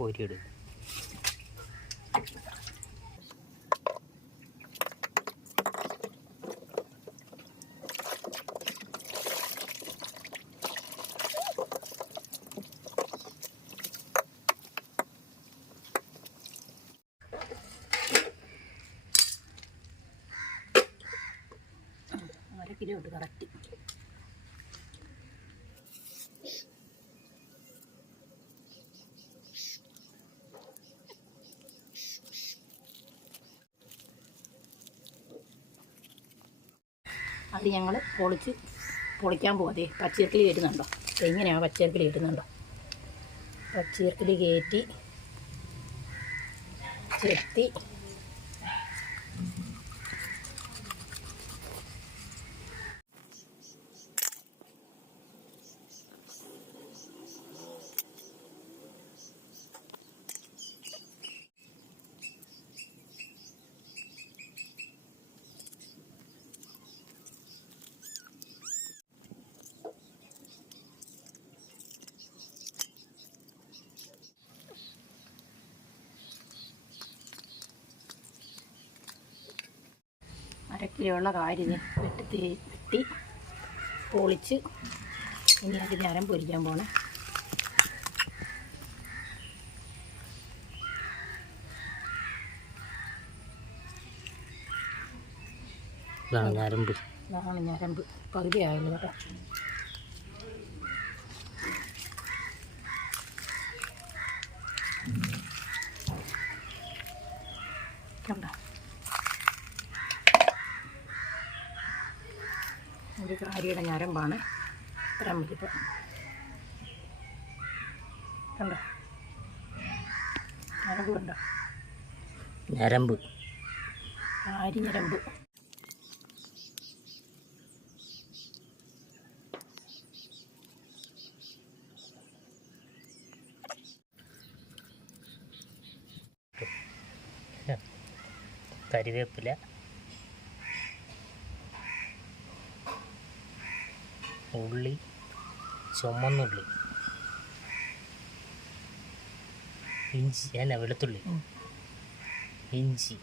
കോരിയിടും. അര കിലോ ഉണ്ട് കറക്റ്റ്. അത് ഞങ്ങൾ പൊളിച്ച് പൊളിക്കാൻ പോകാതെ പച്ചീർക്കിൽ കയറ്റുന്നുണ്ടോ? എങ്ങനെയാണ് പച്ചീർക്കിൽ കയറ്റുന്നുണ്ടോ? പച്ചീർക്കിൽ കയറ്റി ചെത്തി അര കിലോയുള്ള കാര്യം വെട്ടി വെട്ടി പൊളിച്ച് ഇനി അതിൽ അരം പൊരിക്കാൻ പോകണം ഇതാണ് ഞരമ്പ്. ഇതാണ് ഞരമ്പ്. പകുതി കേട്ടോ കണ്ടോ ഒരു കാരിയുടെ ഞരമ്പാണ് ഇത്രയും വലിപ്പം കണ്ടോ? ഞരമ്പ് കണ്ടോ? ഞരമ്പ്. കാരി ഞരമ്പ് കരിവേപ്പില. ഉള്ളി ചുമന്നുള്ളി. ഇഞ്ചി അല്ല വെളുത്തുള്ളി. ഇഞ്ചി.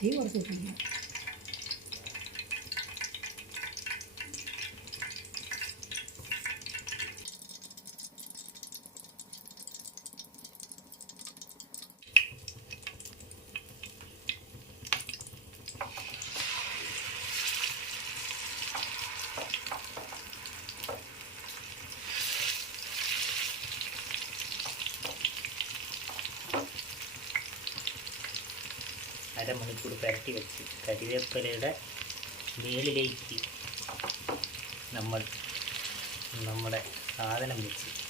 டீ உடச்சி விட்டுருங்க. അരമണിക്കൂർ പുരട്ടി വെച്ച് കരിവേപ്പിലയുടെ മേളിലേക്ക് നമ്മൾ നമ്മുടെ സാധനം വെച്ച്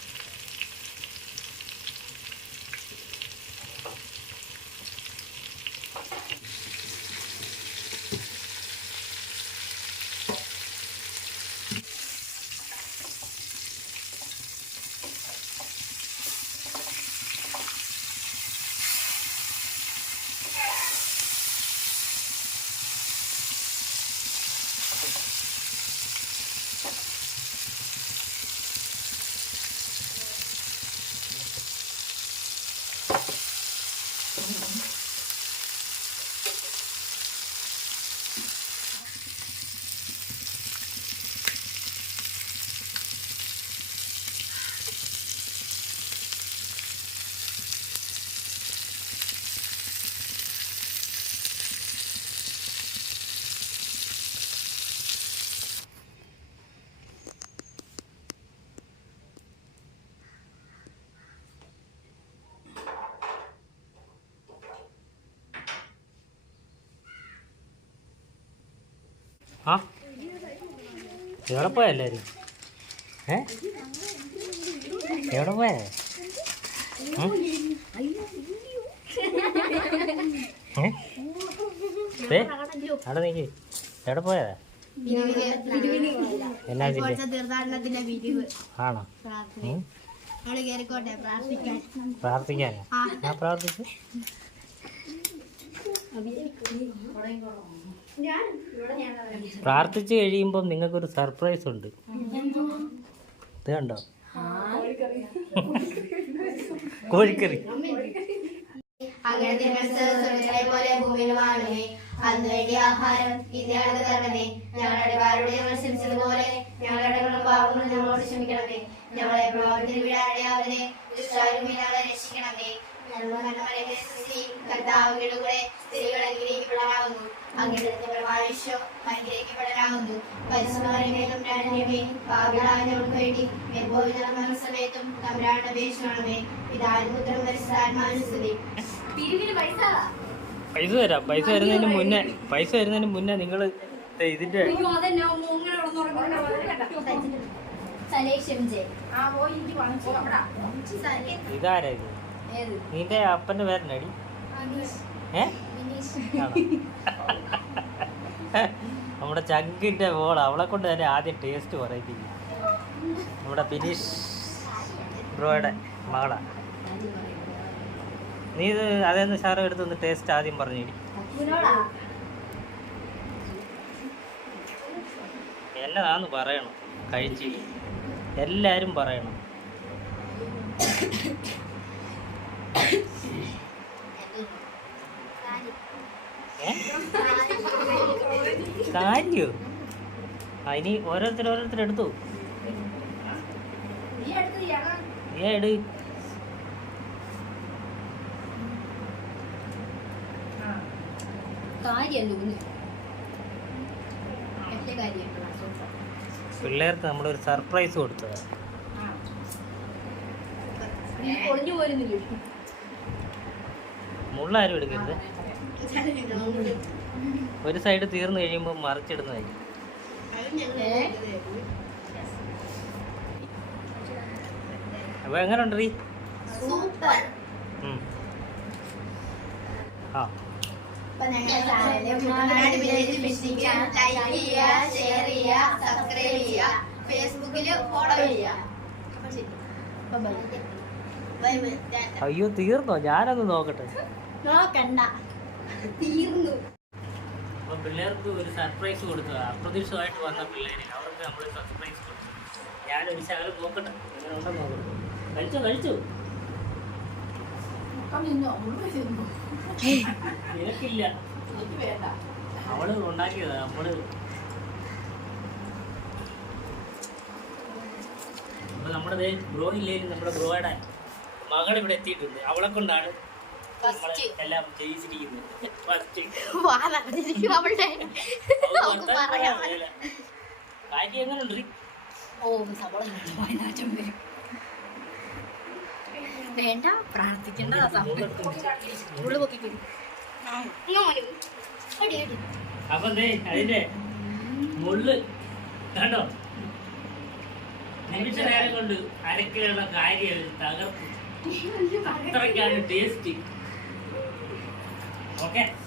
ആ? എവിടെ പോയ എല്ലാവരും ഏ? എവിടെ പോയ അവിടെ നീക്കി. എവിടെ പോയതാ എന്നാ ആണോ? പ്രാർത്ഥിക്കാൻ. പ്രാർത്ഥിക്കാനാ? ഞാൻ പ്രാർത്ഥിച്ചു. പ്രാർത്ഥിച്ചു കഴിയുമ്പോൾ നിങ്ങൾക്കൊരു സർപ്രൈസ് ഉണ്ട്. ഇത് കണ്ടോ? കോഴിക്കറി. പോലെ ഞങ്ങളുടെ കാരോട് ഞങ്ങൾ ക്ഷമിച്ചതുപോലെ ഞങ്ങളുടെ ഞങ്ങളോട് ക്ഷമിക്കണമേ. ഞങ്ങളെ പ്രഭാവത്തിൽ ദുഷ്ടാരും ഞങ്ങളെ രക്ഷിക്കണമേ. കർത്താവിന്റെ കൂടെ സ്ത്രീകൾ അനുഗ്രഹിക്കപ്പെടാനാവുന്നു അങ്ങയുടെ പാപികളായ ഞങ്ങൾക്ക് വേണ്ടി എപ്പോഴും സമയത്തും പിതാവിനും പുത്രം പരിശുദ്ധാത്മാനുസ്തുതി പിരിവിന് പൈസ പൈസ തരാം. പൈസ വരുന്നതിന് മുന്നേ പൈസ വരുന്നതിന് മുന്നേ നിങ്ങൾ ഇതിന്റെ ഇതാരായിരുന്നു ജയ് ഇതാരാ ഇത്? നിന്റെ അപ്പന്റെ ആണോ? നമ്മുടെ ചങ്കിന്റെ മോൾ അവളെ കൊണ്ട് തന്നെ ആദ്യം ടേസ്റ്റ് പറയിപ്പിക്കും. നമ്മുടെ ബിനീഷ് ബ്രോയുടെ മകളാ. നീ ഇത് അതേന്ന് സാറ് എടുത്തൊന്ന് ടേസ്റ്റ് ആദ്യം പറഞ്ഞു എന്നതാന്ന് പറയണം. കഴിച്ച്. എല്ലാരും പറയണം? കാര്യോ? ഇനി ഓരോരുത്തർ ഓരോരുത്തർ എടുത്തു. എടു. പിള്ളേർക്ക് നമ്മളൊരു സർപ്രൈസ് കൊടുത്തതാണ് മുള്ളാരും എടുക്കരുത്. ഒരു സൈഡ് തീർന്നു കഴിയുമ്പോൾ മറിച്ചിടുന്നതായിരിക്കും. അപ്പൊ എങ്ങനെ ഉണ്ട് റീ ആ. അയ്യോ തീർന്നോ? ഞാനൊന്ന് നോക്കട്ടെ. നോക്കണ്ട. തീർന്നു. അപ്പൊ പിള്ളേർക്ക് ഒരു സർപ്രൈസ് കൊടുക്കുക അപ്രതീക്ഷിതമായിട്ട് വന്ന പിള്ളേരെ അവർക്ക് നമ്മൾ സർപ്രൈസ് കൊടുത്തു. ഞാനൊരു ശകലം നോക്കട്ടെ. എങ്ങനെ ഉണ്ടെന്ന് നോക്കട്ടെ. കഴിച്ചു കഴിച്ചു? നിനക്കില്ല. അവൾ ഉണ്ടാക്കിയതാ നമ്മൾ. നമ്മുടെ ബ്രോ ഇല്ലേലും നമ്മുടെ ബ്രോയുടെ മകൾ ഇവിടെ എത്തിയിട്ടുണ്ട്. അവളെ കൊണ്ടാണ് എല്ലാം കാര്യം എങ്ങനെയുണ്ട് ഓ വരും. വേണ്ട പ്രാർത്ഥിക്കേണ്ടതാ ഉള്ളു പൊക്കിക്കും അപ്പൊ ദേ അതിന്റെ മുള്ള്. കണ്ടോ? നിമിഷ നേരം കൊണ്ട് അരക്കിലുള്ള കാര്യം തകർത്തു അത്രയ്ക്കാണ് ടേസ്റ്റ് ok